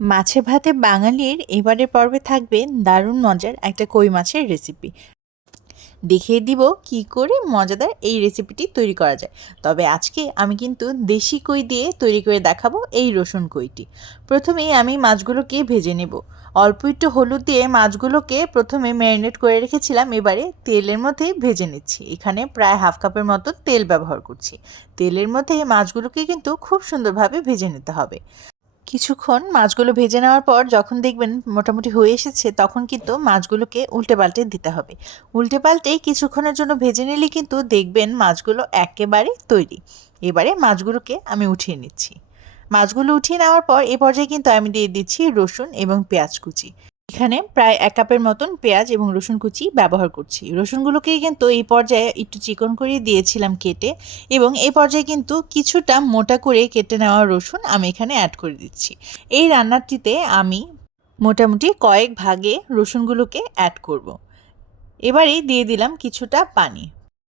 মাছে ভাতে বাঙালির এবারের পর্বে থাকবে দারুণ মজার একটা কই মাছের রেসিপি। দেখিয়ে দিব কি করে মজাদার এই রেসিপিটি তৈরি করা যায়। তবে আজকে আমি কিন্তু দেশি কই দিয়ে তৈরি করে দেখাবো এই রসুন কইটি। প্রথমেই আমি মাছগুলোকে ভেজে নেব। অল্প একটু হলুদ দিয়ে মাছগুলোকে প্রথমে ম্যারিনেট করে রেখেছিলাম, এবারে তেলের মধ্যে ভেজে নিচ্ছি। এখানে প্রায় হাফ কাপের মতো তেল ব্যবহার করছি। তেলের মধ্যে মাছগুলোকে কিন্তু খুব সুন্দরভাবে ভেজে নিতে হবে। কিছুক্ষণ মাছগুলো ভেজে নেওয়ার পর যখন দেখবেন মোটামুটি হয়ে এসেছে, তখন কিন্তু মাছগুলোকে উল্টে পাল্টে দিতে হবে। উল্টে পাল্টে কিছুক্ষণের জন্য ভেজে নিলে কিন্তু দেখবেন মাছগুলো একেবারে তৈরি। এবারে মাছগুলোকে আমি উঠিয়ে নিচ্ছি। মাছগুলো উঠিয়ে নেওয়ার পর এ পর্যায়ে কিন্তু আমি দিয়ে দিচ্ছি রসুন এবং পেঁয়াজ কুচি। এখানে প্রায় 1 কাপের মতন পেঁয়াজ এবং রসুন কুচি ব্যবহার করছি। রসুনগুলোকেই কিন্তু এই পর্যায়ে একটু চিকন করে দিয়েছিলাম কেটে, এবং এই পর্যায়ে কিন্তু কিছুটা মোটা করে কেটে নেওয়া রসুন আমি এখানে অ্যাড করে দিচ্ছি। এই রান্নাটিতে আমি মোটামুটি কয়েক ভাগে রসুনগুলোকে অ্যাড করব। এবারে দিয়ে দিলাম কিছুটা পানি।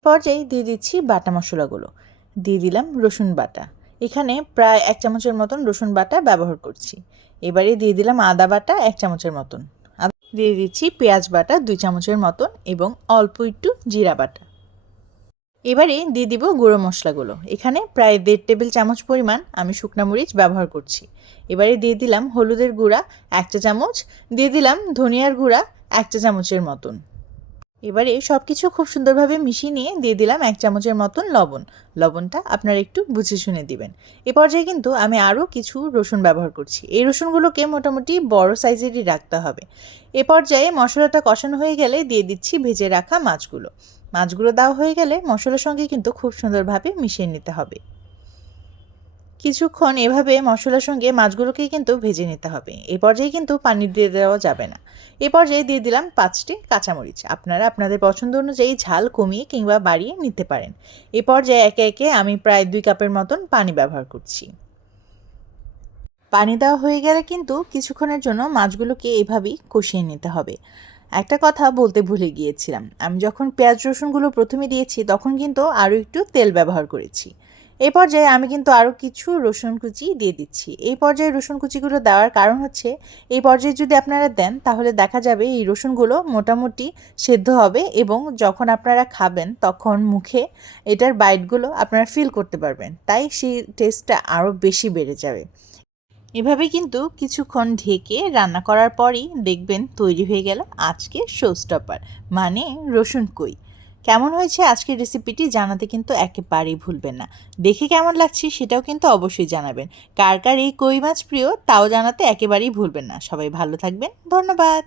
পর্যায়ে দিয়ে দিচ্ছি বাটা মশলাগুলো। দিয়ে দিলাম রসুন বাটা। এখানে প্রায় 1 চামচের মতন রসুন বাটা ব্যবহার করছি। এবারে দিয়ে দিলাম আদা বাটা 1 চামচের মতন। দিয়ে দিচ্ছি পেঁয়াজ বাটা 2 চামচের মতন এবং অল্প একটু জিরা বাটা। এবারে দিয়ে দিব গুঁড়ো মশলাগুলো। এখানে প্রায় 1.5 টেবিল চামচ পরিমাণ আমি শুকনা মরিচ ব্যবহার করছি। এবারে দিয়ে দিলাম হলুদের গুঁড়া 1 চা চামচ, দিয়ে দিলাম ধনিয়ার গুঁড়া 1 চা চামচের মতন। এবারে সব কিছু খুব সুন্দরভাবে মিশিয়ে নিয়ে দিয়ে দিলাম 1 চামচের মতন লবণ। লবণটা আপনারা একটু বুঝে শুনে দিবেন। এ পর্যায়ে কিন্তু আমি আরও কিছু রসুন ব্যবহার করছি। এই রসুনগুলোকে মোটামুটি বড় সাইজেরই রাখতে হবে। এ পর্যায়ে মশলাটা কষানো হয়ে গেলে দিয়ে দিচ্ছি ভেজে রাখা মাছগুলো। মাছগুলো দেওয়া হয়ে গেলে মশলার সঙ্গে কিন্তু খুব সুন্দরভাবে মিশিয়ে নিতে হবে। কিছুক্ষণ এভাবে মশলার সঙ্গে মাছগুলোকে কিন্তু ভেজে নিতে হবে। এই পর্যায়ে কিন্তু পানি দিয়ে দেওয়া যাবে না। এই পর্যায়ে দিয়ে দিলাম 5টি কাঁচামরিচ। আপনারা আপনাদের পছন্দ অনুযায়ী ঝাল কমিয়ে কিংবা বাড়িয়ে নিতে পারেন। এই পর্যায়ে একে একে আমি প্রায় 2 কাপের মতন পানি ব্যবহার করছি। পানি দেওয়া হয়ে গেলে কিন্তু কিছুক্ষণের জন্য মাছগুলোকে এভাবেই কষিয়ে নিতে হবে। একটা কথা বলতে ভুলে গিয়েছিলাম, আমি যখন পেঁয়াজ রসুনগুলো প্রথমে দিয়েছি তখন কিন্তু আরও একটু তেল ব্যবহার করেছি। এই পর্যায়ে আমি কিন্তু আরও কিছু রসুন কুচি দিয়ে দিচ্ছি। এই পর্যায়ে রসুন কুচিগুলো দেওয়ার কারণ হচ্ছে, এই পর্যায়ে যদি আপনারা দেন তাহলে দেখা যাবে এই রসুনগুলো মোটামুটি সেদ্ধ হবে, এবং যখন আপনারা খাবেন তখন মুখে এটার বাইটগুলো আপনারা ফিল করতে পারবেন, তাই সেই টেস্টটা আরও বেশি বেড়ে যাবে। এভাবে কিন্তু কিছুক্ষণ ঢেকে রান্না করার পরই দেখবেন তৈরি হয়ে গেল আজকের শো স্টপার, মানে রসুন কই। কেমন হয়েছে আজকের রেসিপিটি জানাতে কিন্তু একেবারেই ভুলবেন না। দেখে কেমন লাগছে সেটাও কিন্তু অবশ্যই জানাবেন। কার কার এই কই মাছ প্রিয় তাও জানাতে একেবারেই ভুলবেন না। সবাই ভালো থাকবেন, ধন্যবাদ।